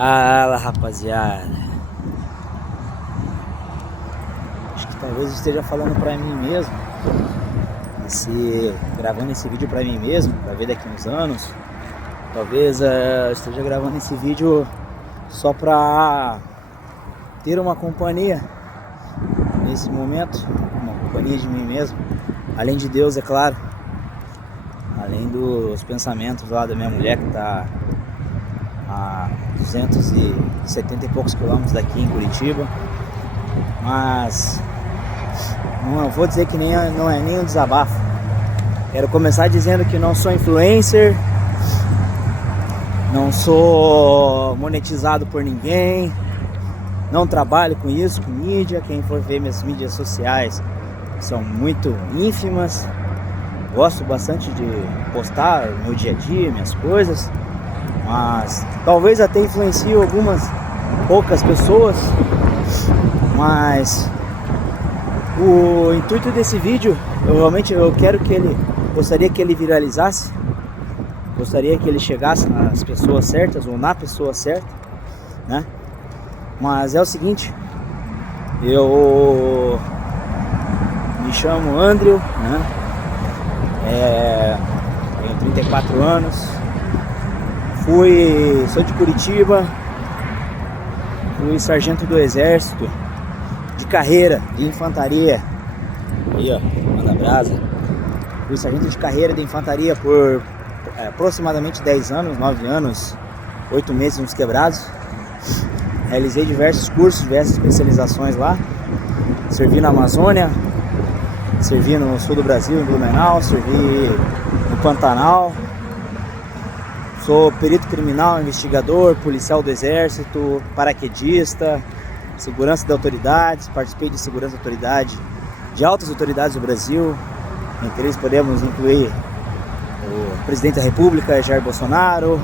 Fala, rapaziada. Acho que talvez eu esteja falando pra mim mesmo, gravando esse vídeo pra mim mesmo, pra ver daqui uns anos. Talvez eu esteja gravando esse vídeo só pra ter uma companhia nesse momento, uma companhia de mim mesmo, além de Deus, é claro, além dos pensamentos lá da minha mulher, que tá a 270 e poucos quilômetros daqui em Curitiba. Mas não vou dizer que não é nem um desabafo. Quero começar dizendo que não sou influencer, não sou monetizado por ninguém, não trabalho com isso, com mídia. Quem for ver minhas mídias sociais são muito ínfimas. Gosto bastante de postar o meu dia a dia, minhas coisas, mas talvez até influencie algumas poucas pessoas. Mas o intuito desse vídeo, gostaria que ele viralizasse, gostaria que ele chegasse nas pessoas certas ou na pessoa certa, né? Mas é o seguinte, eu me chamo Andrew, né? Tenho 34 anos, sou de Curitiba, fui sargento do exército de carreira de infantaria. Aí ó, manda brasa. Fui sargento de carreira de infantaria por aproximadamente 10 anos, 9 anos, 8 meses uns quebrados. Realizei diversos cursos, diversas especializações lá. Servi na Amazônia, servi no sul do Brasil, em Blumenau, servi no Pantanal. Sou perito criminal, investigador, policial do exército, paraquedista, segurança de autoridades. Participei de segurança de autoridade, de altas autoridades do Brasil. Entre eles podemos incluir o presidente da República, Jair Bolsonaro,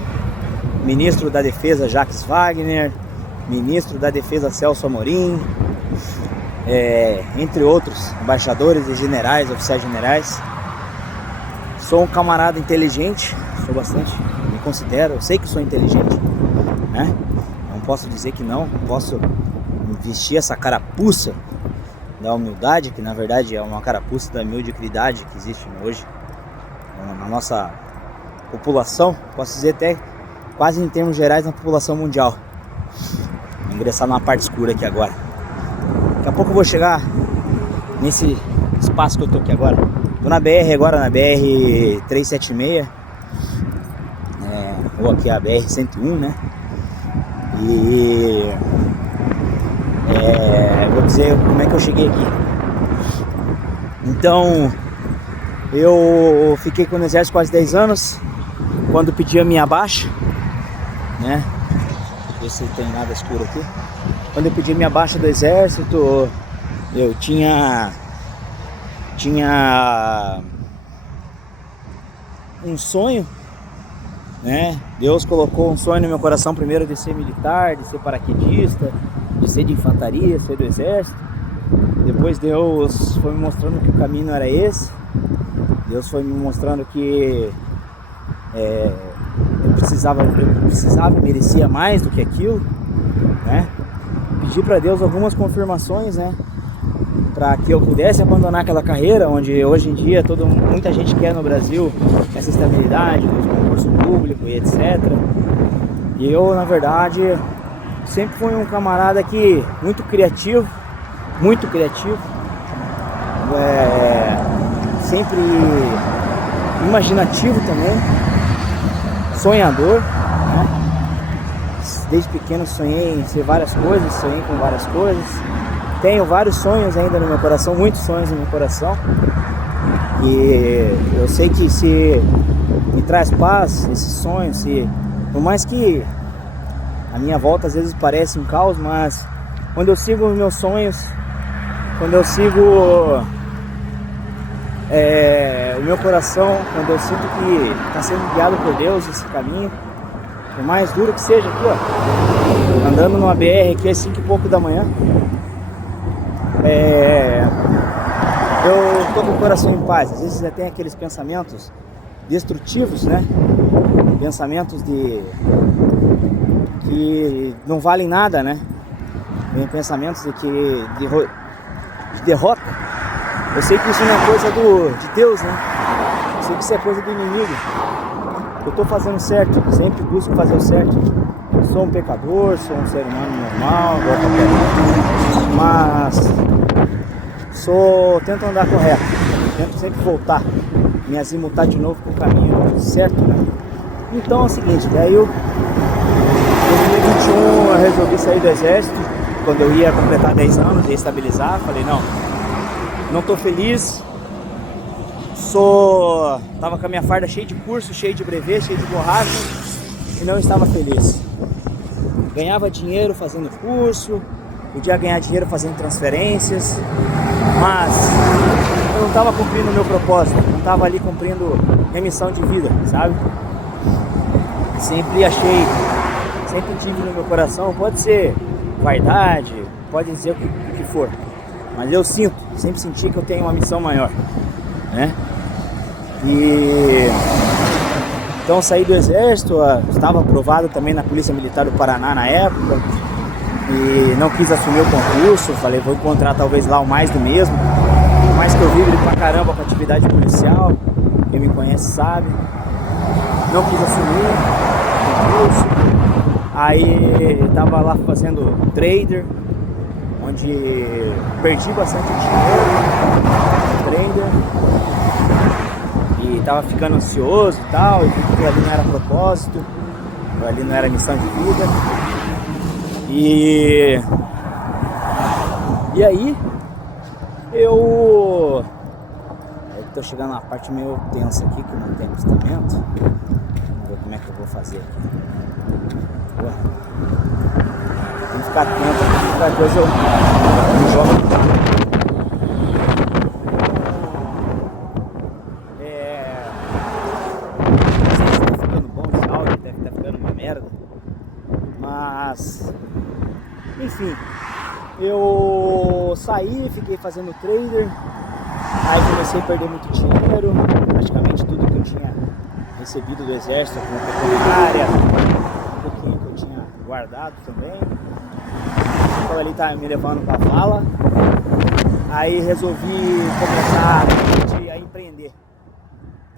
ministro da Defesa, Jacques Wagner, ministro da Defesa, Celso Amorim, entre outros embaixadores e generais, oficiais generais. Sou um camarada inteligente, sou bastante, me considero, eu sei que sou inteligente, né? Não posso dizer que não posso vestir essa carapuça da humildade, que na verdade é uma carapuça da mediocridade que existe hoje na nossa população, posso dizer até quase em termos gerais na população mundial. Vou ingressar numa parte escura aqui agora. Daqui a pouco eu vou chegar nesse espaço que eu tô aqui agora. Tô na BR agora, na BR 376, ou aqui a BR 101, né? E vou dizer como é que eu cheguei aqui. Então, eu fiquei com o exército quase 10 anos. Quando pedi a minha baixa, né? Ver se tem nada escuro aqui. Quando eu pedi minha baixa do exército, eu tinha um sonho, né? Deus colocou um sonho no meu coração, primeiro de ser militar, de ser paraquedista, de ser de infantaria, ser do exército. Depois Deus foi me mostrando que o caminho era esse. Deus foi me mostrando que eu precisava e merecia mais do que aquilo, né? Pedi para Deus algumas confirmações, né? Para que eu pudesse abandonar aquela carreira onde hoje em dia muita gente quer no Brasil essa estabilidade, concurso público e etc. E eu, na verdade, sempre fui um camarada que muito criativo, sempre imaginativo também, sonhador, né? Desde pequeno sonhei em ser várias coisas, sonhei com várias coisas. Tenho vários sonhos ainda no meu coração, muitos sonhos no meu coração. E eu sei que se me traz paz esses sonhos, por mais que a minha volta às vezes parece um caos, mas quando eu sigo os meus sonhos, quando eu sigo o meu coração, quando eu sinto que está sendo guiado por Deus esse caminho, por mais duro que seja aqui, ó, andando numa BR aqui às 5 e pouco da manhã, eu tô com o coração em paz. Às vezes tem aqueles pensamentos destrutivos, né? Pensamentos que não valem nada, né? Vem pensamentos de derrota. Eu sei que isso não é coisa de Deus, né? Eu sei que isso é coisa do inimigo. Eu tô fazendo certo, sempre busco fazer o certo. Sou um pecador, sou um ser humano normal, igual qualquer um, mas tento andar correto, tento sempre voltar, me azimutar de novo com o caminho certo, né? Então é o seguinte, daí em 2021 eu resolvi sair do exército, quando eu ia completar 10 anos, ia estabilizar, falei não tô feliz, tava com a minha farda cheia de curso, cheia de brevet, cheia de borracha e não estava feliz. Ganhava dinheiro fazendo curso, podia ganhar dinheiro fazendo transferências, mas eu não estava cumprindo o meu propósito, não estava ali cumprindo minha missão de vida, sabe? Sempre tive no meu coração, pode ser vaidade, pode dizer o que for, mas eu sempre senti que eu tenho uma missão maior, né? E então saí do exército, estava aprovado também na Polícia Militar do Paraná na época e não quis assumir o concurso, falei vou encontrar talvez lá o mais do mesmo, por mais que eu vibre pra caramba com atividade policial, quem me conhece sabe, não quis assumir o concurso, aí estava lá fazendo trader, onde perdi bastante dinheiro, trader, e tava ficando ansioso e tal, e vi que ali não era propósito, ali não era missão de vida. E aí eu tô chegando numa parte meio tensa aqui, que não tem acostamento. Vamos ver como é que eu vou fazer aqui. Tem que ficar atento, qualquer coisa eu jogo. Enfim, eu saí, fiquei fazendo trader, aí comecei a perder muito dinheiro, praticamente tudo que eu tinha recebido do exército, como peculiária, um pouquinho que eu tinha guardado também. Então ali tá me levando pra vala, aí resolvi começar a empreender.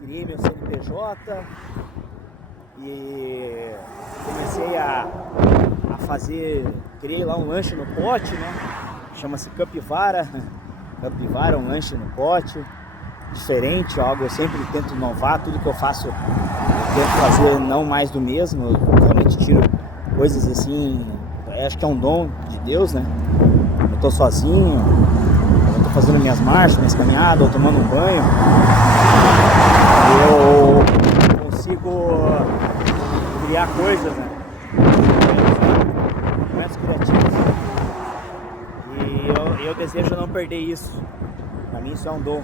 Criei meu CNPJ e comecei a criei lá um lanche no pote, né? Chama-se Capivara. Capivara é um lanche no pote, diferente, algo eu sempre tento inovar, tudo que eu faço eu tento fazer não mais do mesmo, eu realmente tiro coisas assim, acho que é um dom de Deus, né? Eu tô sozinho, eu tô fazendo minhas marchas, minhas caminhadas, ou tomando um banho, eu consigo criar coisas, né? Criativos. E eu desejo não perder isso. Para mim isso é um dom.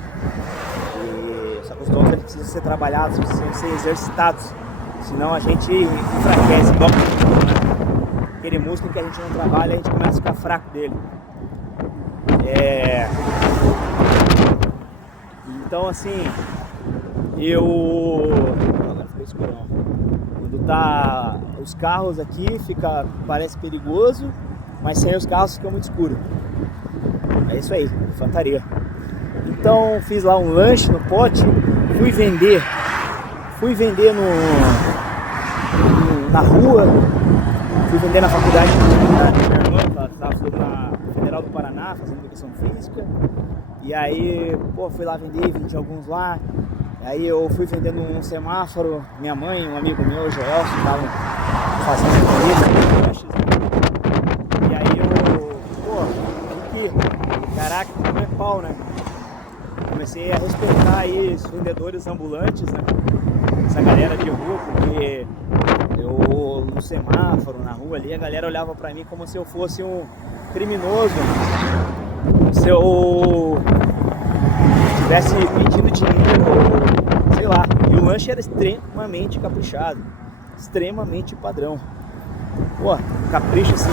Só que os dons precisam ser trabalhados, precisam ser exercitados. Senão a gente enfraquece. Igual aquele músculo que a gente não trabalha, a gente começa a ficar fraco dele. Então assim, agora ficou escurão. Quando tá os carros aqui, parece perigoso, mas sem os carros fica muito escuro. É isso aí, infantaria. Então fiz lá um lanche no pote, fui vender na rua, fui vender na faculdade da minha irmã, estava na Federal do Paraná, fazendo educação física. E aí, fui lá vendi alguns lá. Aí eu fui vendendo um semáforo, minha mãe, um amigo meu, Joelson, estavam fazendo comida. E aí caraca, como é pau, né? Comecei a respeitar aí os vendedores ambulantes, né? Essa galera de rua, porque eu no semáforo, na rua ali, a galera olhava pra mim como se eu fosse um criminoso, se eu estivesse pedindo dinheiro, sei lá. E o lanche era extremamente caprichado, extremamente padrão. Capricho assim,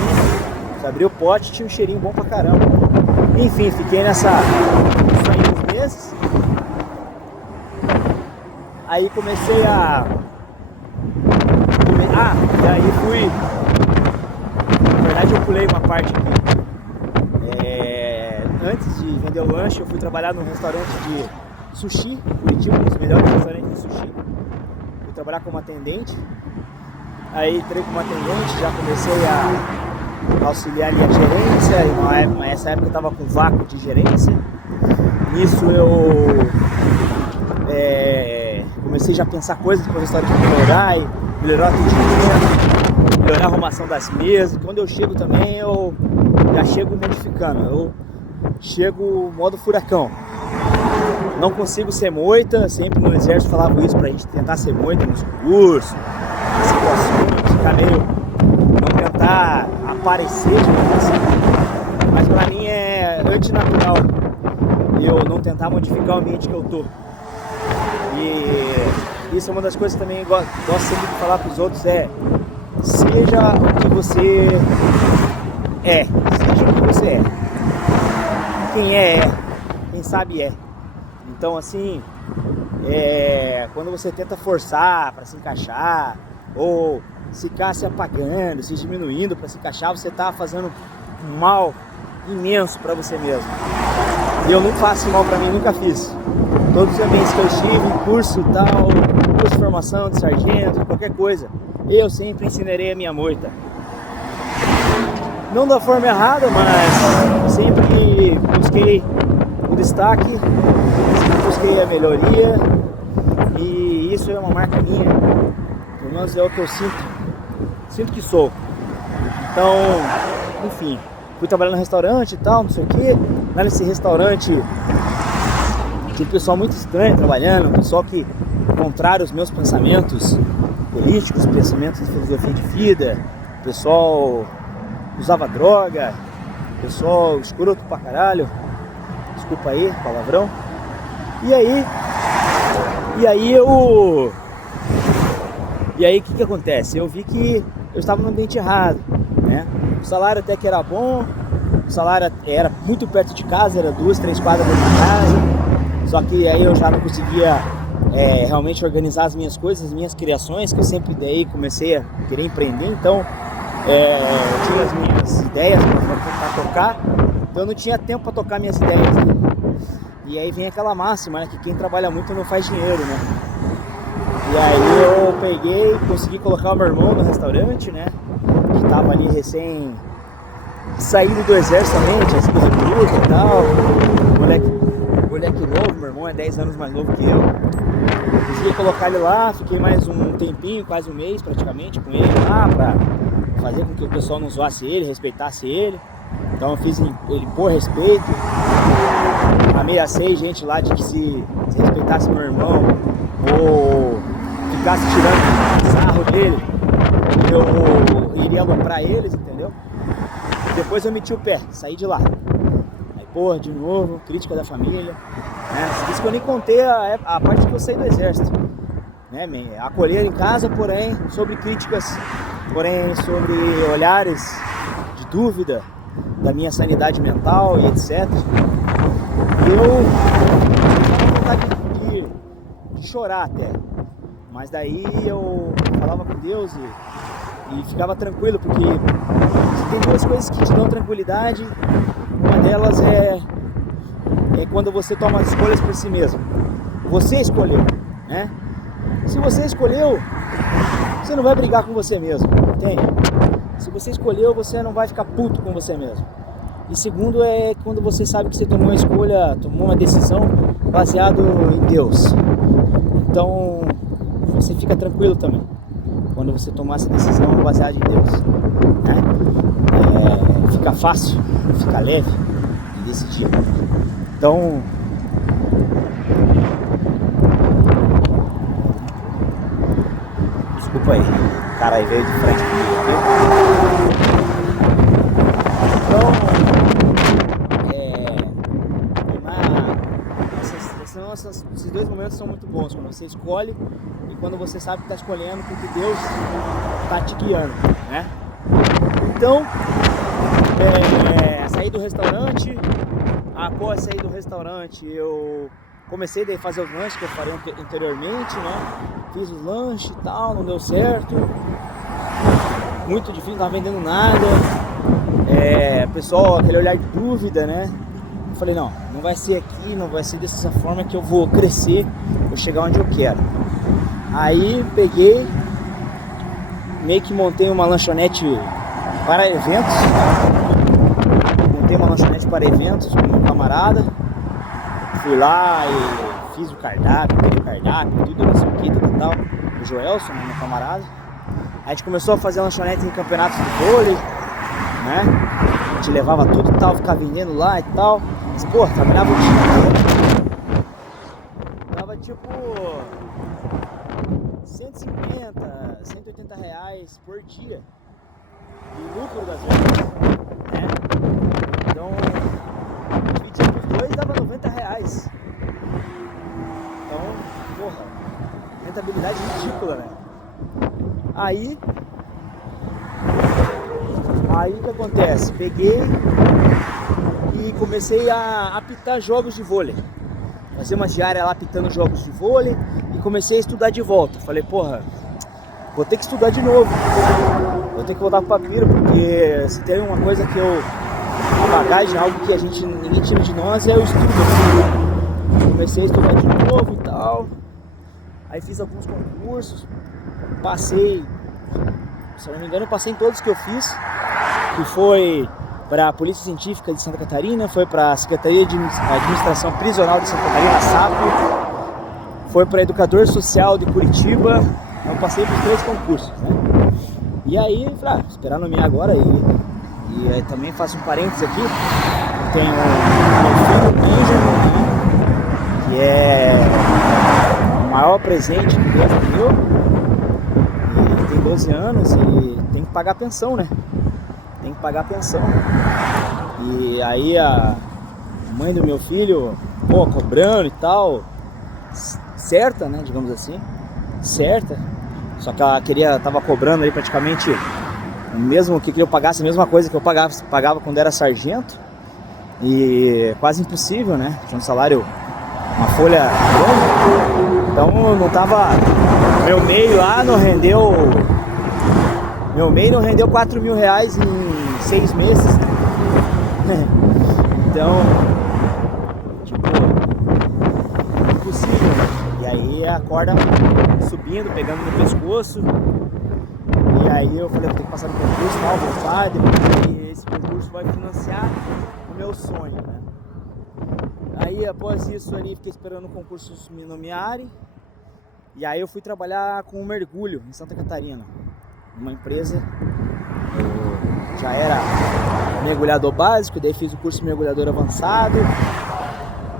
você abriu o pote, tinha um cheirinho bom pra caramba. Enfim, fiquei isso aí uns meses. Aí comecei e aí parte aqui. Antes de vender o lanche, eu fui trabalhar num restaurante de sushi, em Curitiba, um dos melhores restaurantes de sushi. Fui trabalhar como atendente. Aí entrei como atendente, já comecei a auxiliar ali a gerência. Nessa época eu estava com vácuo de gerência. Nisso eu comecei já a pensar coisas para o restaurante melhorar, e melhorar o atendimento, melhorar a arrumação das mesas. Quando eu chego também, eu já chego modificando. Eu chego modo furacão. Não consigo ser moita, sempre no exército falava isso pra gente tentar ser moita nos cursos, nas situações, ficar meio, não tentar aparecer, digamos assim. Mas pra mim é antinatural eu não tentar modificar o ambiente que eu tô. E isso é uma das coisas que também gosto sempre de falar pros outros, seja o que você seja o que você é. Quem quem sabe é. Então assim, quando você tenta forçar para se encaixar, ou ficar se apagando, se diminuindo para se encaixar, você está fazendo um mal imenso para você mesmo. E eu não faço mal para mim, nunca fiz. Todos os ambientes que eu estive, curso e tal, curso de formação de sargento, qualquer coisa, eu sempre ensinarei a minha moita. Não da forma errada, mas sempre busquei o destaque, sempre busquei a melhoria, e isso é uma marca minha, pelo menos é o que eu sinto que sou. Então, enfim, fui trabalhar no restaurante e tal, não sei o que. Lá nesse restaurante tinha um pessoal muito estranho trabalhando, um pessoal que, contrário aos meus pensamentos políticos, pensamentos de filosofia de vida, o pessoal usava droga, o pessoal escroto pra caralho, desculpa aí, palavrão. E aí o que acontece? Eu vi que eu estava no ambiente errado, né? O salário até que era bom, o salário era muito perto de casa, era 2, 3 quadras da minha casa, só que aí eu já não conseguia realmente organizar as minhas coisas, as minhas criações, que eu sempre daí comecei a querer empreender, então eu tinha as minhas ideias para tocar, então eu não tinha tempo para tocar minhas ideias, né? E aí vem aquela máxima, né, que quem trabalha muito não faz dinheiro, né? E aí eu peguei, consegui colocar o meu irmão no restaurante, né, que tava ali recém saído do exército também, tinha sido recruta e tal, moleque novo, meu irmão é 10 anos mais novo que eu. Consegui colocar ele lá, fiquei mais um tempinho, quase um mês praticamente com ele lá, pra fazer com que o pessoal não zoasse ele, respeitasse ele. Então eu fiz ele por respeito, ameacei gente lá de que se respeitasse meu irmão ou ficasse tirando sarro dele, eu iria aloprar eles, entendeu? Depois eu meti o pé, saí de lá. Aí, porra, de novo, crítica da família, né? Isso que eu nem contei a parte que eu saí do exército, né? Me acolheram em casa, porém, sobre críticas, porém, sobre olhares de dúvida da minha sanidade mental e etc. Eu tinha vontade de chorar até, mas daí eu falava com Deus e ficava tranquilo, porque tem duas coisas que te dão tranquilidade. Uma delas é quando você toma as escolhas por si mesmo. Você escolheu, né? Se você escolheu, você não vai brigar com você mesmo, entende? Se você escolheu, você não vai ficar puto com você mesmo. E segundo é quando você sabe que você tomou uma escolha, tomou uma decisão baseado em Deus. Então você fica tranquilo também quando você tomar essa decisão baseada em Deus, né? Fica fácil, fica leve de decidir. Então desculpa aí, o cara aí veio de frente comigo, viu? Esses dois momentos são muito bons, quando você escolhe e quando você sabe que está escolhendo porque Deus está te guiando, né? Então, saí do restaurante. Após sair do restaurante, eu comecei a fazer os lanches que eu faria anteriormente, né? Fiz os lanches e tal, não deu certo. Muito difícil, não estava vendendo nada. pessoal, aquele olhar de dúvida, né? Eu falei, não vai ser aqui, não vai ser dessa forma que eu vou crescer, vou chegar onde eu quero. Aí peguei, meio que montei uma lanchonete para eventos. Montei uma lanchonete para eventos com meu camarada. Fui lá e fiz o cardápio, tudo, não sei o que, tal. O Joelson, meu camarada. A gente começou a fazer lanchonete em campeonatos de vôlei, né? A gente levava tudo e tal, ficava vendendo lá e tal. Mas, pô, trabalhava o dia inteiro. Dava tipo 150, 180 reais por dia de lucro das vendas, né? Então, dividindo os dois dava 90 reais. Então, porra, rentabilidade ridícula, né? Aí o que acontece? Peguei e comecei a apitar jogos de vôlei. Fazer uma diária lá apitando jogos de vôlei e comecei a estudar de volta. Falei, porra, vou ter que estudar de novo. Vou ter que voltar pro papiro, porque se tem uma coisa que uma bagagem, algo que ninguém tira de nós, é o estudo. Comecei a estudar de novo e tal. Aí fiz alguns concursos. Passei, se eu não me engano, eu passei em todos que eu fiz, que foi para a Polícia Científica de Santa Catarina, foi para a Secretaria de Administração Prisional de Santa Catarina, SAP, foi para Educador Social de Curitiba. Eu passei por 3 concursos, né? E aí, falei, esperar nomear agora e aí também faço um parênteses aqui, tenho um filho, Benjamin, né, que é o maior presente que Deus me deu. 12 anos e tem que pagar pensão, né? Tem que pagar pensão. E aí a mãe do meu filho, pô, cobrando e tal, certa, né? Digamos assim, certa. Só que ela tava cobrando aí praticamente o mesmo que eu pagasse, a mesma coisa que eu pagava quando era sargento. E quase impossível, né? Tinha um salário, uma folha grande. Então não tava. Meu MEI lá não rendeu. Meu MEI não rendeu 4 mil reais em 6 meses. Então, tipo, impossível. E aí a corda subindo, pegando no pescoço. E aí eu falei, vou ter que passar no concurso, tal, voltar, depois esse concurso vai financiar o meu sonho, né? Aí após isso ali, fiquei esperando o concurso me nomearem. E aí eu fui trabalhar com mergulho em Santa Catarina, numa empresa. Eu já era mergulhador básico, daí fiz o curso de mergulhador avançado.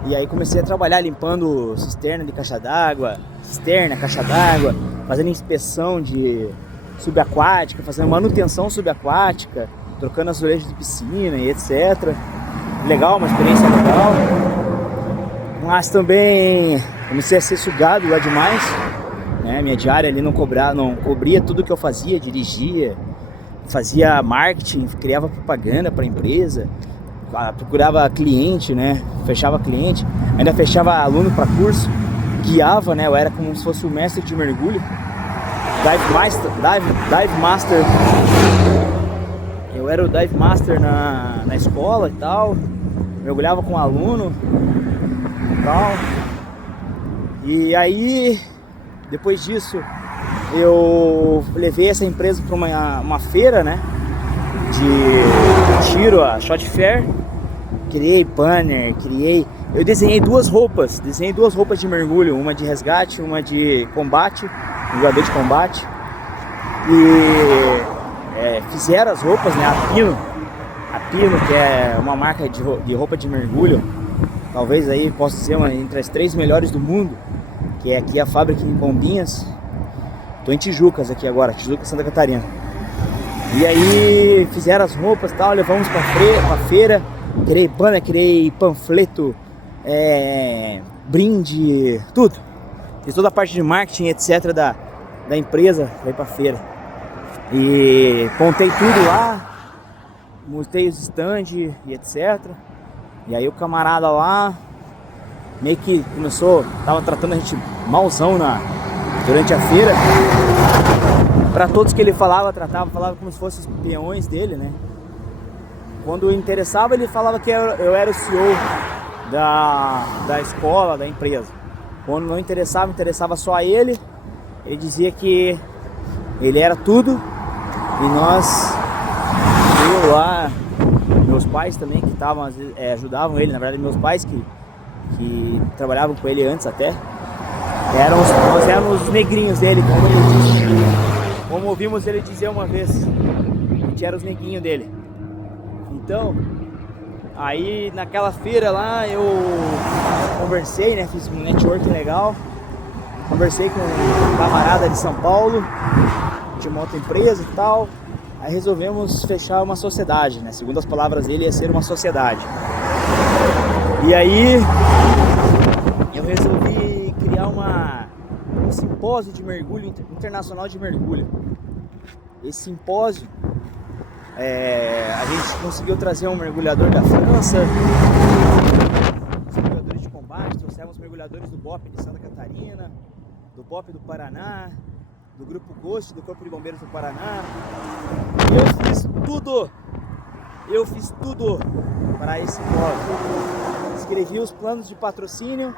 E aí comecei a trabalhar limpando cisterna de caixa d'água, fazendo inspeção de subaquática, fazendo manutenção subaquática, trocando azulejos de piscina e etc. Legal, uma experiência legal. Mas também comecei a ser sugado lá demais, né? Minha diária ali não cobria tudo que eu fazia, dirigia, fazia marketing, criava propaganda para a empresa, procurava cliente, né? Fechava cliente, ainda fechava aluno para curso, guiava, né? Eu era como se fosse o mestre de mergulho, dive master. Eu era o dive master na escola e tal, mergulhava com aluno e tal. E aí, depois disso, eu levei essa empresa para uma feira, né, de tiro, a Shot Fair. Criei banner, eu desenhei duas roupas de mergulho, uma de resgate, uma de combate, mergulhador de combate. E fizeram as roupas, né, a Pino, que é uma marca de roupa de mergulho, talvez aí possa ser entre as 3 melhores do mundo, que é aqui a fábrica em Bombinhas. Tô em Tijucas aqui agora, Tijucas, Santa Catarina. E aí fizeram as roupas e tal, levamos pra feira, criei banner, criei panfleto, brinde, tudo. Fiz toda a parte de marketing, etc. da empresa, foi pra feira. E montei tudo lá, montei os stand e etc. E aí o camarada lá meio que tava tratando a gente malzão durante a feira. Pra todos que ele falava como se fossem os peões dele, né? Quando interessava, ele falava que eu era o CEO da escola, da empresa. Quando não interessava só a ele dizia que ele era tudo. E eu lá, meus pais também que estavam, ajudavam ele, na verdade meus pais que trabalhavam com ele antes até, nós éramos os negrinhos dele, como ele disse, como ouvimos ele dizer uma vez, a gente era os neguinhos dele. Então, aí naquela feira lá eu conversei, né, fiz um networking legal, conversei com um camarada de São Paulo, tinha uma outra empresa e tal, aí resolvemos fechar uma sociedade, né, segundo as palavras dele ia ser uma sociedade. E aí eu resolvi criar um simpósio de mergulho, internacional de mergulho. Esse simpósio, a gente conseguiu trazer um mergulhador da França, mergulhadores de combate, trouxemos mergulhadores do BOP de Santa Catarina, do BOP do Paraná, do Grupo Ghost, do Corpo de Bombeiros do Paraná. Eu fiz tudo para esse simpósio. Escrevi os planos de patrocínio,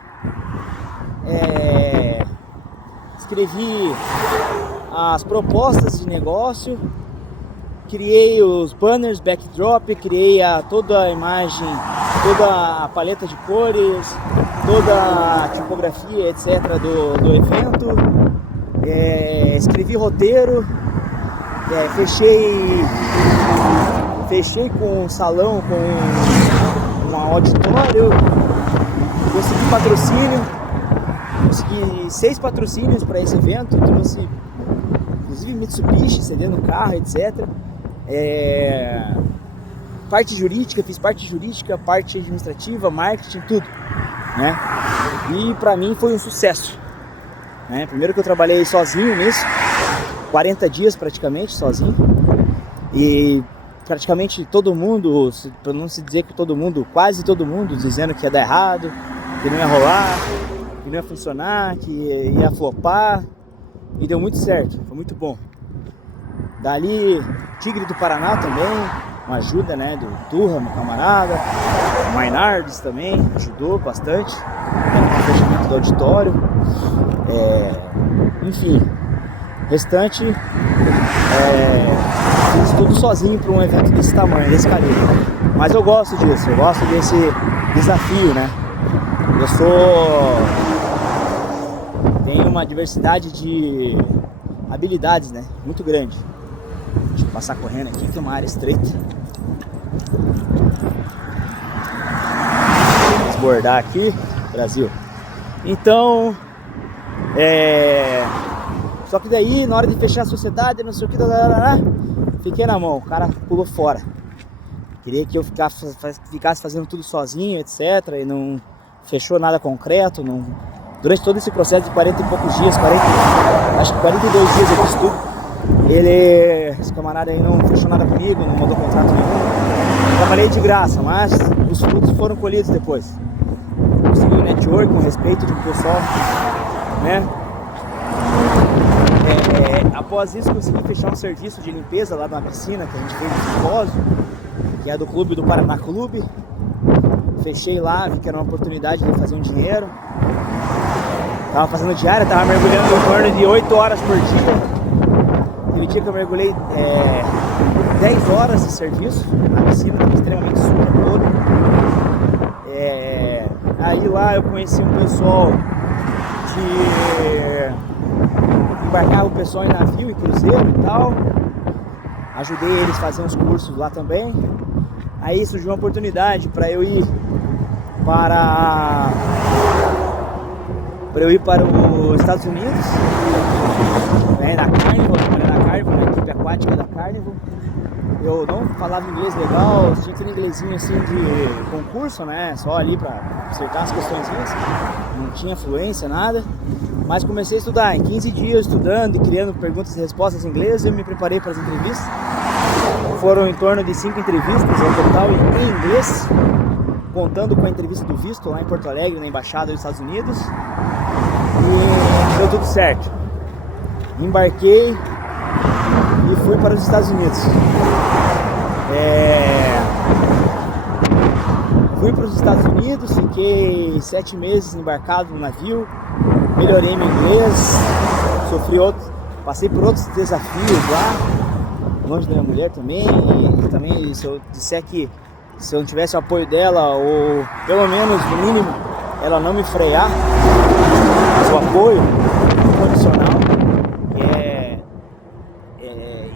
escrevi as propostas de negócio, criei os banners, backdrop, criei toda a imagem, toda a paleta de cores, toda a tipografia, etc. do evento, escrevi roteiro, fechei com um salão, com um auditório, consegui patrocínio, consegui 6 patrocínios para esse evento, trouxe inclusive Mitsubishi, cedendo carro, etc. Parte jurídica, fiz parte jurídica, parte administrativa, marketing, tudo, né? E para mim foi um sucesso, né? Primeiro que eu trabalhei sozinho nisso, 40 dias praticamente sozinho, e praticamente todo mundo, para não se dizer que todo mundo, quase todo mundo, dizendo que ia dar errado, que não ia rolar, que não ia funcionar, que ia flopar, e deu muito certo, foi muito bom. Dali, Tigre do Paraná também, uma ajuda, né, do Turra, meu camarada, o Mainardes também ajudou bastante no fechamento do auditório, enfim, restante fiz tudo sozinho para um evento desse tamanho, desse calibre. Mas eu gosto disso, eu gosto desse desafio, né? Tenho uma diversidade de habilidades, né? Muito grande. Deixa eu passar correndo aqui, que é uma área estreita. Desbordar aqui, Brasil. Então, só que daí, na hora de fechar a sociedade, não sei o que, fiquei na mão, o cara pulou fora. Queria que eu ficasse fazendo tudo sozinho, etc. E não fechou nada concreto. Não... Durante todo esse processo de 40 e poucos dias, acho que 42 dias eu fiz tudo. Esse camarada aí não fechou nada comigo, não mandou contrato nenhum. Trabalhei de graça, mas os frutos foram colhidos depois. Consegui um network, com respeito de um pessoal, né? Após isso consegui fechar um serviço de limpeza lá na piscina que a gente fez no simpósio, que é do clube do Paraná Clube. Fechei lá, vi que era uma oportunidade de fazer um dinheiro. Tava fazendo diária, tava mergulhando em torno de 8 horas por dia. Teve dia que eu mergulhei 10 horas de serviço na piscina, extremamente suja. Aí lá eu conheci um pessoal que embarcava o pessoal em navio e cruzeiro e tal. Ajudei eles a fazer uns cursos lá também. Aí surgiu uma oportunidade para eu ir para os Estados Unidos, né, na Carnival, na equipe aquática da Carnival. Eu não falava inglês legal, tinha aquele inglesinho assim de concurso, né, só ali para acertar as questõezinhas, não tinha fluência, nada. Mas comecei a estudar, em 15 dias estudando e criando perguntas e respostas em inglês, eu me preparei para as entrevistas. Foram em torno de 5 entrevistas ao total em inglês, contando com a entrevista do visto lá em Porto Alegre, na Embaixada dos Estados Unidos. E deu tudo certo. Embarquei e fui para os Estados Unidos. para os Estados Unidos, fiquei 7 meses embarcado no navio, melhorei meu inglês, passei por outros desafios lá, longe da minha mulher também, e também se eu disser que se eu não tivesse o apoio dela, ou pelo menos no mínimo ela não me frear, seu apoio incondicional, que é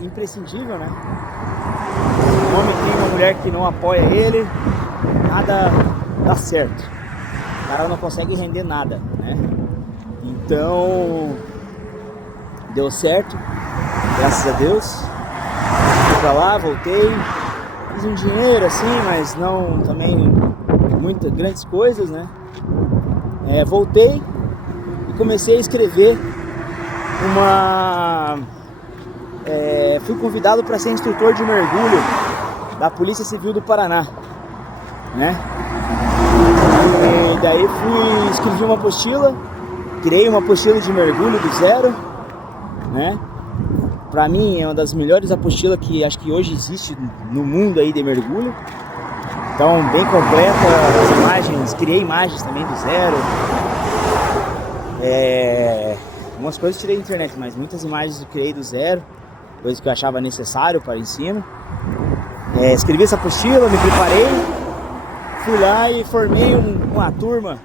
imprescindível, né? Um homem tem uma mulher que não apoia ele, nada dá certo. O cara não consegue render nada, né? Então, deu certo, graças a Deus. Fui pra lá, voltei, fiz um dinheiro assim, mas não também muitas grandes coisas, né? Voltei e comecei a escrever fui convidado para ser instrutor de mergulho da Polícia Civil do Paraná, né? E daí escrevi uma apostila, criei uma apostila de mergulho do zero, né? Pra mim é uma das melhores apostilas que acho que hoje existe no mundo aí de mergulho. Então, bem completa, as imagens, criei imagens também do zero. Algumas coisas tirei da internet, mas muitas imagens eu criei do zero, coisas que eu achava necessário para ensino. Escrevi essa apostila, me preparei, fui lá e formei uma turma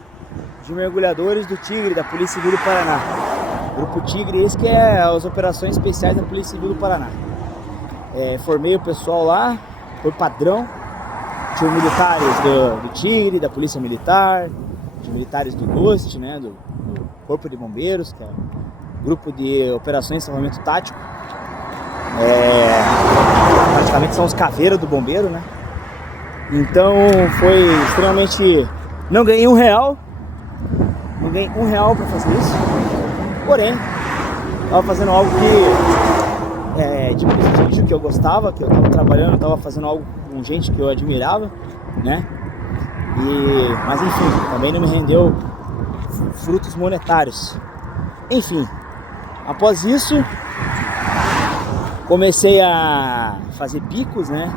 de mergulhadores do Tigre, da Polícia Civil do Paraná. Grupo Tigre, esse que é as operações especiais da Polícia Civil do Paraná. Formei o pessoal lá, foi padrão. Tinha militares do Tigre, da Polícia Militar, tinha militares do GOST, né, do Corpo de Bombeiros, que é um grupo de operações de salvamento tático. Praticamente são os caveiros do bombeiro, né? Então foi extremamente... Não ganhei R$1, não ganhei R$1 para fazer isso. Porém, estava fazendo algo de prestígio, que eu gostava, que eu estava trabalhando, estava fazendo algo com gente que eu admirava, né? Mas enfim, também não me rendeu frutos monetários. Enfim, após isso, comecei a fazer bicos, né?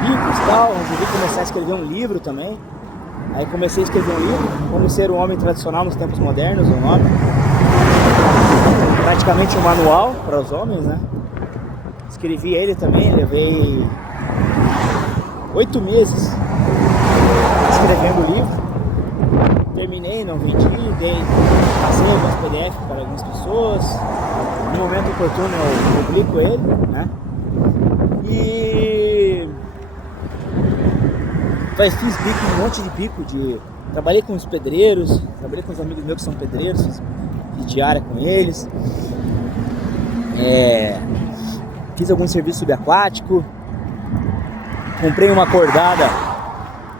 Bicos e tal, resolvi começar a escrever um livro também. Aí comecei a escrever um livro, Como Ser um Homem Tradicional nos Tempos Modernos, o nome. Praticamente um manual para os homens, né? Escrevi ele também, levei 8 meses escrevendo o livro. Terminei, não vendi, passei alguns PDF para algumas pessoas. No momento oportuno eu publico ele, né? E fiz bico, um monte de bico, trabalhei com os pedreiros, trabalhei com os amigos meus que são pedreiros, fiz diária com eles. Fiz algum serviço subaquático, comprei uma cordada,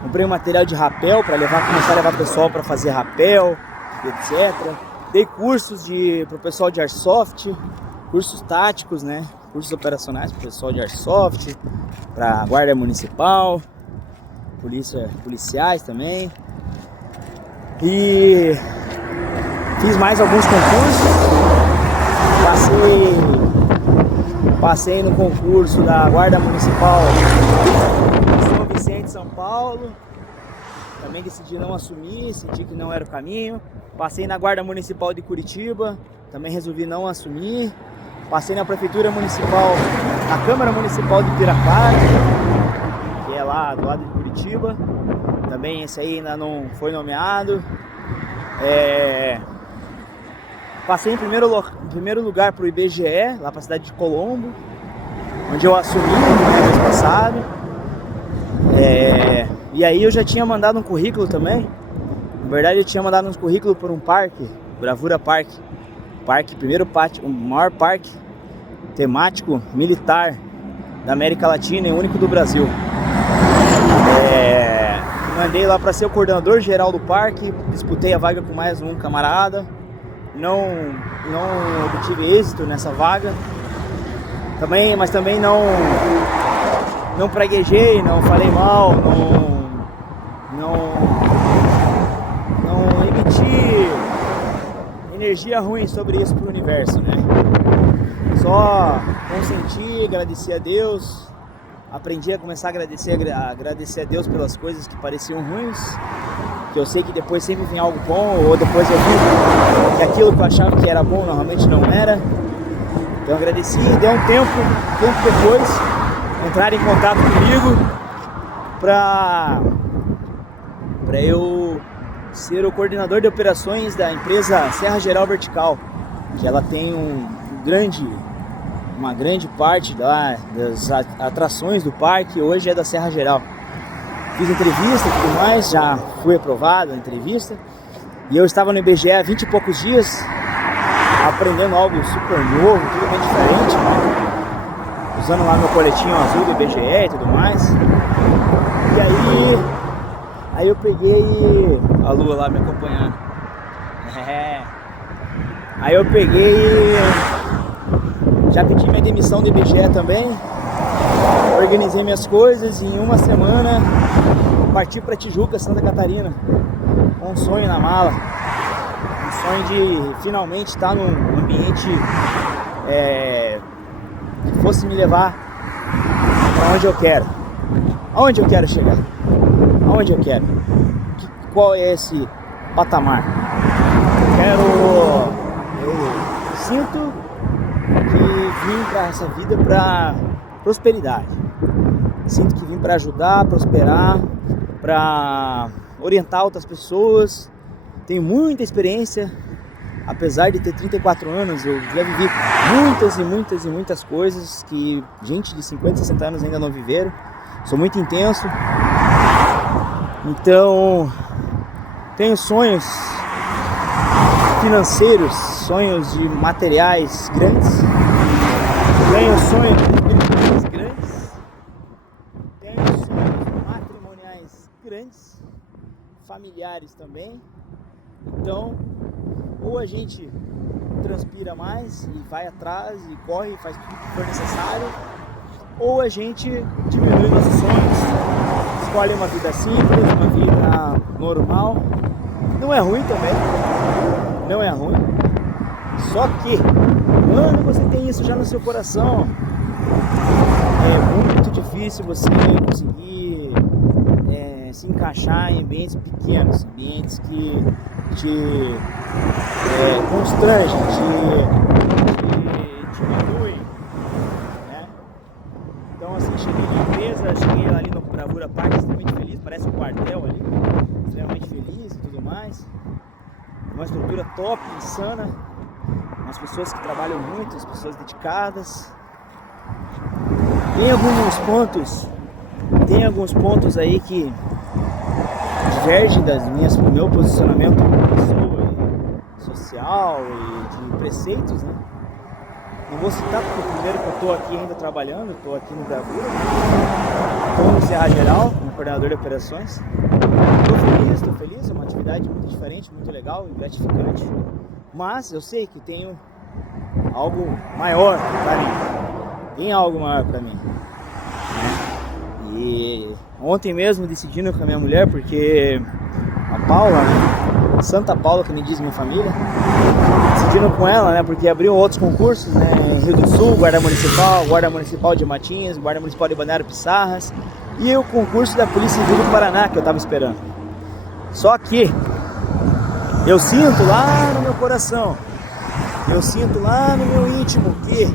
comprei um material de rapel para começar a levar pessoal para fazer rapel, etc. Dei cursos pro pessoal de Airsoft, cursos táticos, né? Cursos operacionais para o pessoal de Airsoft, para a Guarda Municipal, policiais também. E fiz mais alguns concursos. Passei no concurso da Guarda Municipal de São Vicente, São Paulo. Também decidi não assumir, senti que não era o caminho. Passei na Guarda Municipal de Curitiba, também resolvi não assumir. Passei na Prefeitura Municipal, na Câmara Municipal de Pirapara, que é lá do lado de Curitiba. Também esse aí ainda não foi nomeado. Passei em primeiro lugar para o IBGE, lá para a cidade de Colombo, onde eu assumi no mês passado. E aí eu já tinha mandado um currículo também. Na verdade eu tinha mandado um currículo por um parque, Bravura Park. O maior parque temático militar da América Latina e único do Brasil. Mandei lá para ser o coordenador geral do parque, disputei a vaga com mais um camarada. Não obtive êxito nessa vaga, mas também não praguejei, não falei mal, não emiti energia ruim sobre isso pro universo, né? Só consenti, agradeci a Deus aprendi a começar a agradecer a Deus pelas coisas que pareciam ruins, que eu sei que depois sempre vem algo bom, ou depois eu vi que aquilo que eu achava que era bom normalmente não era. Então agradeci e deu um tempo depois entrar em contato comigo para eu ser o coordenador de operações da empresa Serra Geral Vertical, que ela tem uma grande parte das atrações do parque hoje é da Serra Geral. Fiz entrevista e tudo mais, já fui aprovado a entrevista, e eu estava no IBGE há 20 e poucos dias, aprendendo algo super novo, tudo bem diferente, né? Usando lá meu coletinho azul do IBGE e tudo mais. E aí eu peguei a Lua lá me acompanhando. Aí eu peguei e já pedi minha demissão do IBGE também. Organizei minhas coisas e em uma semana parti para Tijuca, Santa Catarina, com um sonho na mala. Um sonho de finalmente estar num ambiente que fosse me levar para onde eu quero. Aonde eu quero chegar? Aonde eu quero? Qual é esse patamar? Eu sinto que vim para essa vida para prosperidade. Sinto que vim para ajudar, prosperar, para orientar outras pessoas. Tenho muita experiência, apesar de ter 34 anos, eu já vivi muitas coisas que gente de 50, 60 anos ainda não viveram. Sou muito intenso, então tenho sonhos financeiros, sonhos de materiais grandes, tenho sonhos de espirituais grandes, tenho sonhos matrimoniais grandes, familiares também. Então, ou a gente transpira mais e vai atrás e corre e faz tudo que for necessário, ou a gente diminui nossos sonhos, escolhe uma vida simples, uma vida normal. Não é ruim também, não é ruim. Só que quando você tem isso já no seu coração, é muito difícil você conseguir se encaixar em ambientes pequenos, ambientes que te constrangem, te diminuem, né? Então assim, cheguei na empresa, cheguei ali no Bravura Park extremamente feliz, parece um quartel ali, extremamente feliz e tudo mais. Uma estrutura top, insana, umas pessoas que trabalham muito, as pessoas dedicadas. Tem alguns pontos aí que divergem do meu posicionamento como pessoa, social e de preceitos, né? Não vou citar porque primeiro que eu estou aqui ainda trabalhando, estou aqui no Bravura, estou no Serra Geral, como coordenador de operações. Estou feliz, é uma atividade muito diferente, muito legal e gratificante, mas eu sei que tenho algo maior para mim, tem algo maior para mim. E ontem mesmo decidindo com a minha mulher, porque a Paula, né, Santa Paula, que me diz minha família, decidindo com ela, né, porque abriu outros concursos, né, em Rio do Sul, Guarda Municipal de Matinhos, Guarda Municipal de Balneário Pissarras e o concurso da Polícia Civil do Paraná que eu estava esperando. Só que eu sinto lá no meu coração, eu sinto lá no meu íntimo que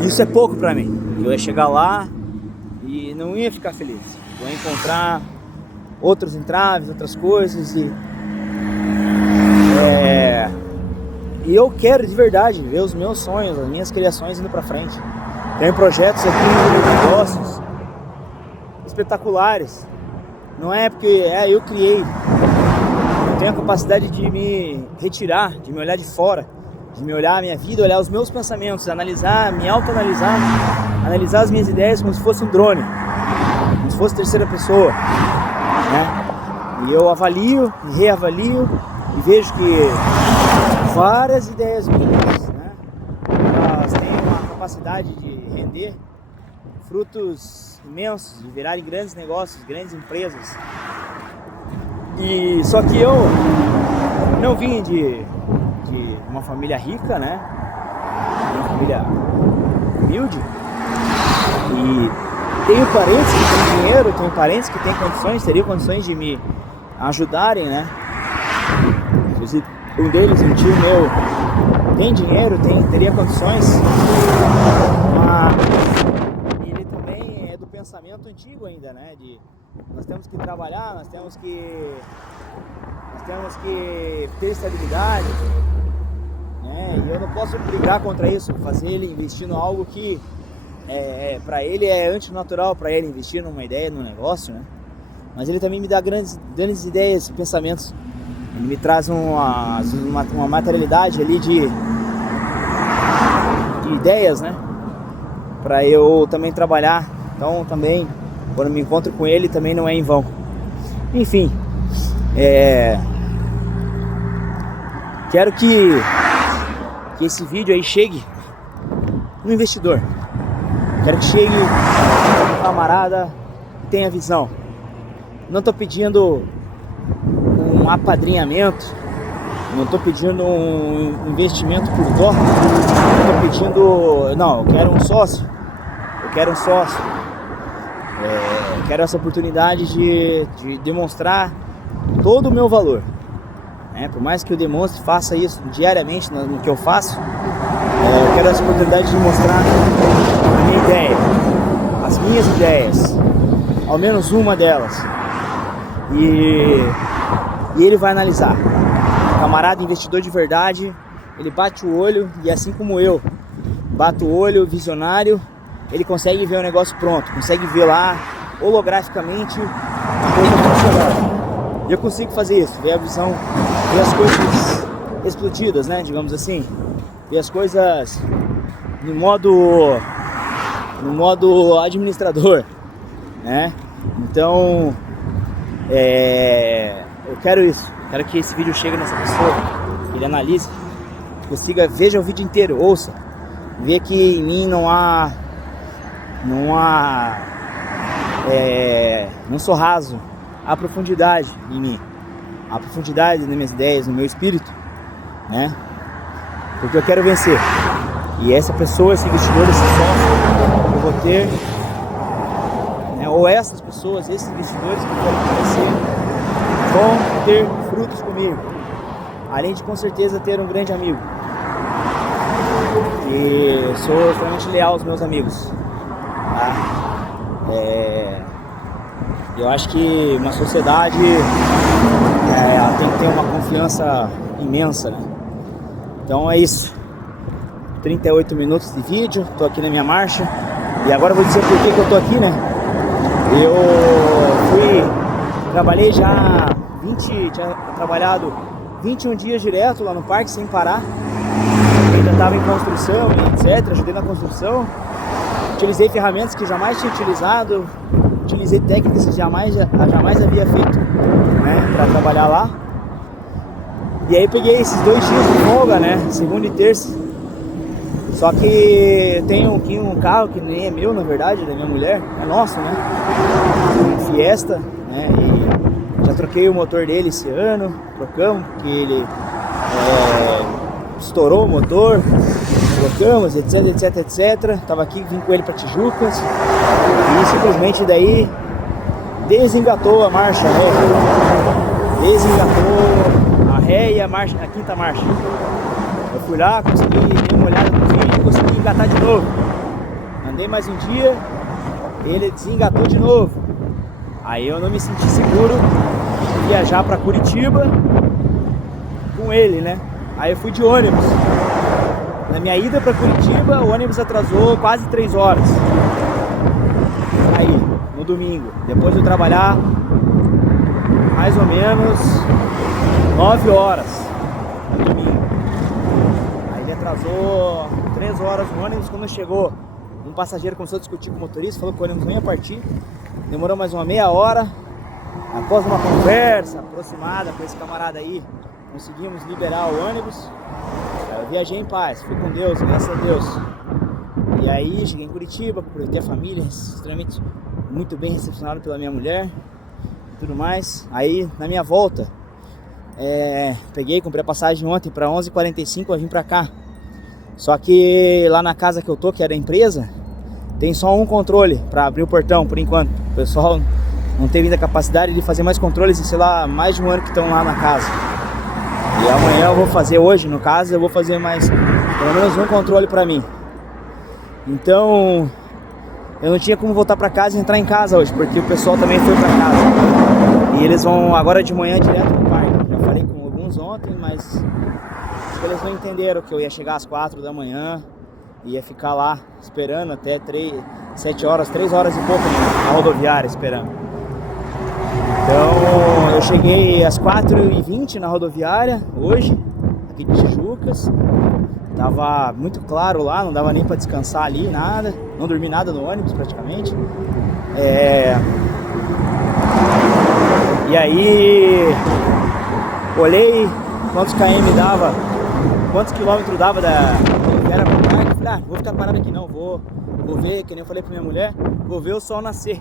isso é pouco pra mim. Eu ia chegar lá e não ia ficar feliz. Eu ia encontrar outros entraves, outras coisas e eu quero de verdade ver os meus sonhos, as minhas criações indo pra frente. Tenho projetos aqui de negócios espetaculares. Não é porque eu criei. Eu tenho a capacidade de me retirar, de me olhar de fora, de me olhar a minha vida, olhar os meus pensamentos, analisar, me autoanalisar, analisar as minhas ideias como se fosse um drone, como se fosse terceira pessoa, né? E eu avalio, reavalio e vejo que várias ideias minhas, né, elas têm uma capacidade de render frutos imensos, de virarem grandes negócios, grandes empresas. E só que eu não vim de uma família rica, né? uma família humilde. E tenho parentes que têm dinheiro, tenho parentes que têm condições, teriam condições de me ajudarem, né? Inclusive, um deles, um tio meu, tem dinheiro, teria condições, mas ele também é do pensamento antigo ainda, né? Nós temos que trabalhar, nós temos que ter estabilidade, né? E eu não posso brigar contra isso, fazer ele investir em algo que para ele é antinatural, para ele investir numa ideia, num negócio, né? Mas ele também me dá grandes ideias, pensamentos. Ele me traz uma materialidade ali de ideias, né? Para eu também trabalhar. Então também, quando me encontro com ele, também não é em vão. Enfim, quero que esse vídeo aí chegue no investidor. Quero que chegue no camarada que tenha visão. Não estou pedindo um apadrinhamento, não estou pedindo um investimento por dó, eu quero um sócio, eu quero essa oportunidade de demonstrar todo o meu valor, né? Por mais que eu demonstre, faça isso diariamente no que eu faço, eu quero essa oportunidade de mostrar a minha ideia, as minhas ideias, ao menos uma delas, e ele vai analisar. O camarada investidor de verdade, ele bate o olho, e assim como eu bato o olho, visionário, ele consegue ver o negócio pronto, consegue ver lá holograficamente a coisa funcionando. Eu consigo fazer isso, ver a visão, ver as coisas explodidas, né, digamos assim, ver as coisas no modo administrador, né? Então eu quero isso, quero que esse vídeo chegue nessa pessoa, que ele analise, consiga, veja o vídeo inteiro, ouça, vê que em mim não sou raso, há profundidade em mim, há profundidade nas minhas ideias, no meu espírito, né? Porque eu quero vencer, e essa pessoa, esse investidor, esse sócio, eu vou ter, né, ou essas pessoas, esses investidores que querem aparecer, vão ter frutos comigo, além de com certeza ter um grande amigo, e eu sou extremamente leal aos meus amigos, tá? Eu acho que uma sociedade ela tem que ter uma confiança imensa, né? Então é isso, 38 minutos de vídeo, tô aqui na minha marcha, e agora eu vou dizer por que eu tô aqui, né? Eu trabalhei já tinha trabalhado 21 dias direto lá no parque, sem parar. Eu ainda estava em construção e etc, ajudei na construção. Utilizei ferramentas que jamais tinha utilizado, utilizei técnicas que jamais havia feito, né, para trabalhar lá. E aí peguei esses 2 dias de folga, né, segunda e terça. Só que tem um carro que nem é meu, na verdade, é da minha mulher, é nosso, né, um Fiesta, né, e já troquei o motor dele esse ano, trocamos, porque ele estourou o motor, trocamos, etc. Tava aqui, vim com ele para Tijucas, e simplesmente daí desengatou a marcha, né, desengatou a ré e a quinta marcha. Eu fui lá, consegui dar uma olhada no vídeo e consegui engatar de novo. Andei mais um dia, ele desengatou de novo. Aí eu não me senti seguro de viajar para Curitiba com ele, né? Aí eu fui de ônibus. Na minha ida para Curitiba, o ônibus atrasou quase 3 horas. Aí, no domingo, depois de eu trabalhar mais ou menos 9 horas no domingo. Aí ele atrasou 3 horas no ônibus. Quando chegou, um passageiro começou a discutir com o motorista, falou que o ônibus não ia partir. Demorou mais uma meia hora. Após uma conversa aproximada com esse camarada aí, conseguimos liberar o ônibus. Eu viajei em paz, fui com Deus, graças a Deus. E aí cheguei em Curitiba, por ter a família extremamente muito bem recepcionado pela minha mulher e tudo mais. Aí na minha volta, comprei a passagem ontem para 11h45, eu vim pra cá. Só que lá na casa que eu tô, que é da empresa, tem só um controle para abrir o portão por enquanto. O pessoal não teve ainda a capacidade de fazer mais controles e sei lá, mais de um ano que estão lá na casa. E amanhã eu vou fazer, hoje no caso, eu vou fazer mais, pelo menos um controle para mim. Então, eu não tinha como voltar para casa e entrar em casa hoje, porque o pessoal também foi para casa. E eles vão agora de manhã direto pro parque. Já falei com alguns ontem, mas acho que eles não entenderam que eu ia chegar às 4 da manhã. Ia ficar lá esperando até 7 horas, 3 horas e pouco na rodoviária esperando. Então eu cheguei às 4h20 na rodoviária hoje, aqui de Tijucas. Tava muito claro lá, não dava nem para descansar ali, nada. Não dormi nada no ônibus praticamente. E aí olhei quantos km dava, quantos quilômetros dava da rodoviária pro parque. Falei, vou ficar parado aqui não, vou ver, que nem eu falei pra minha mulher, vou ver o sol nascer.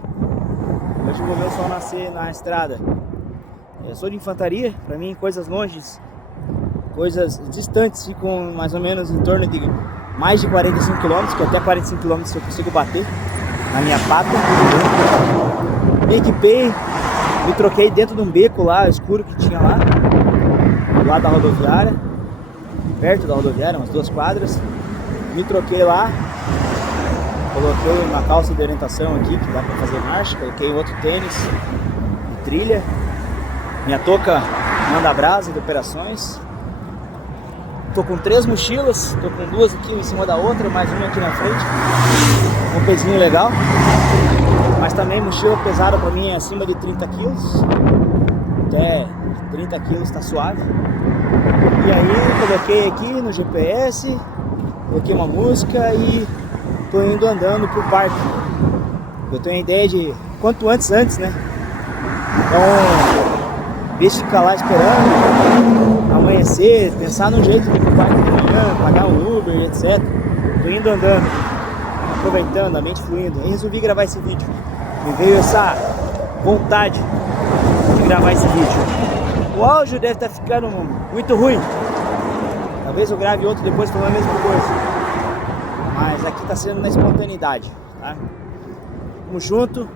Hoje eu vou ver o sol nascer na estrada. Eu sou de infantaria, pra mim coisas longes, coisas distantes ficam mais ou menos em torno de mais de 45 km, que até 45 km eu consigo bater na minha pata. Me equipei, me troquei dentro de um beco lá, escuro que tinha lá, do lado da rodoviária, perto da rodoviária, umas 2 quadras. Me troquei lá, coloquei uma calça de orientação aqui, que dá pra fazer marcha, coloquei outro tênis de trilha, minha touca manda brasa de operações. Tô com 3 mochilas, tô com 2 aqui em cima da outra, mais uma aqui na frente, um pezinho legal, mas também mochila pesada pra mim é acima de 30 quilos, até 30 quilos tá suave. E aí coloquei aqui no GPS, coloquei uma música e tô indo andando pro parque. Eu tenho a ideia de quanto antes, né? Então, deixa de ficar lá esperando amanhecer, pensar no jeito de ir pro parque de manhã, pagar um Uber, etc. Tô indo andando, aproveitando, a mente fluindo. Aí resolvi gravar esse vídeo. Me veio essa vontade de gravar esse vídeo. O áudio deve estar ficando muito ruim. Talvez eu grave outro depois falando a mesma coisa. Mas aqui tá sendo na espontaneidade, tá? Vamos junto.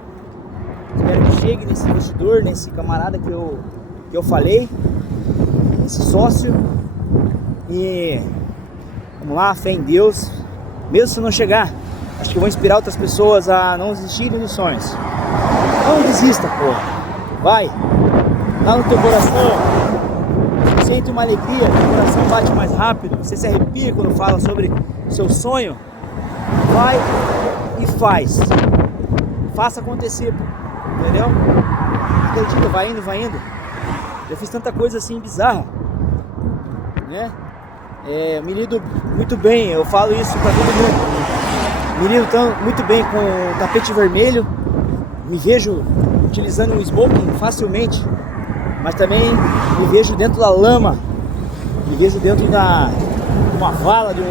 Espero que chegue nesse investidor, nesse camarada que eu falei, esse sócio. E vamos lá, fé em Deus. Mesmo se não chegar, acho que eu vou inspirar outras pessoas a não desistirem dos sonhos. Não desista, porra. Vai. Lá no teu coração. Sente uma alegria, o coração bate mais rápido, você se arrepia quando fala sobre o seu sonho. Vai e faz. Faça acontecer, entendeu? Acredita, vai indo. Eu fiz tanta coisa assim bizarra, né? Me lido muito bem, eu falo isso pra todo mundo. Me lido muito bem com o tapete vermelho, me vejo utilizando um smoking facilmente. Mas também me vejo dentro da lama, me vejo dentro de uma vala, de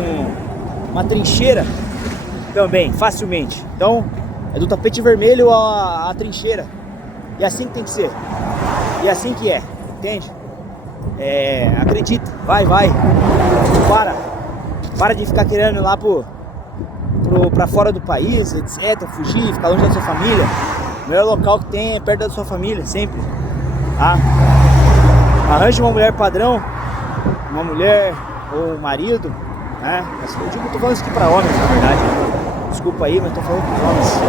uma trincheira também, facilmente. Então, é do tapete vermelho à trincheira. E é assim que tem que ser. E é assim que é, entende? Acredita, vai. Para de ficar querendo ir lá pra fora do país, etc. Fugir, ficar longe da sua família. O melhor local que tem é perto da sua família, sempre. Tá? Arranje uma mulher padrão, uma mulher ou um marido, né? Eu tô falando isso aqui pra homens, na verdade. Desculpa aí, mas tô falando pros homens.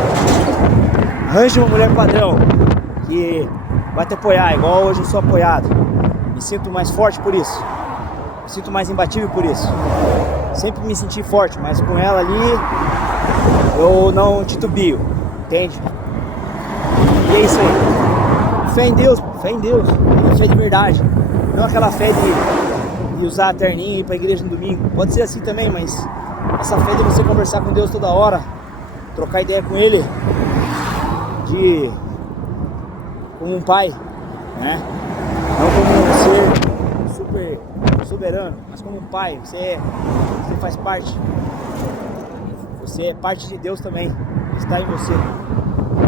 Arranje uma mulher padrão que vai te apoiar, igual hoje eu sou apoiado. Me sinto mais forte por isso. Me sinto mais imbatível por isso. Sempre me senti forte, mas com ela ali eu não titubio, entende? E é isso aí. Fé em Deus, fé de verdade. Não aquela fé de usar a terninha e ir pra igreja no domingo. Pode ser assim também, mas essa fé de você conversar com Deus toda hora, trocar ideia com Ele, como um pai, né? Não como um ser super soberano, mas como um pai. Você faz parte. Você é parte de Deus também. Está em você.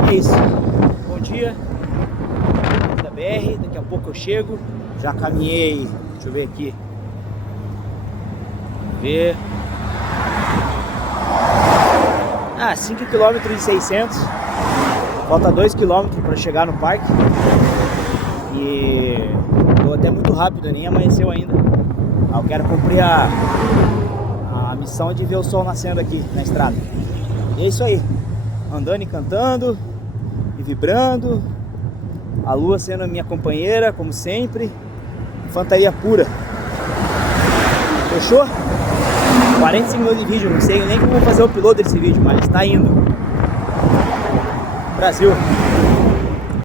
É isso. Bom dia. Daqui a pouco eu chego. Já caminhei, deixa eu ver aqui. 5 km de 600. Falta 2 km para chegar no parque. E tô até muito rápido, nem amanheceu ainda. Eu quero cumprir a missão de ver o sol nascendo aqui na estrada. E é isso aí. Andando e cantando e vibrando. A lua sendo a minha companheira, como sempre. Infantaria pura. Fechou? 45 minutos de vídeo, não sei nem como vou fazer o upload desse vídeo, mas tá indo. Brasil!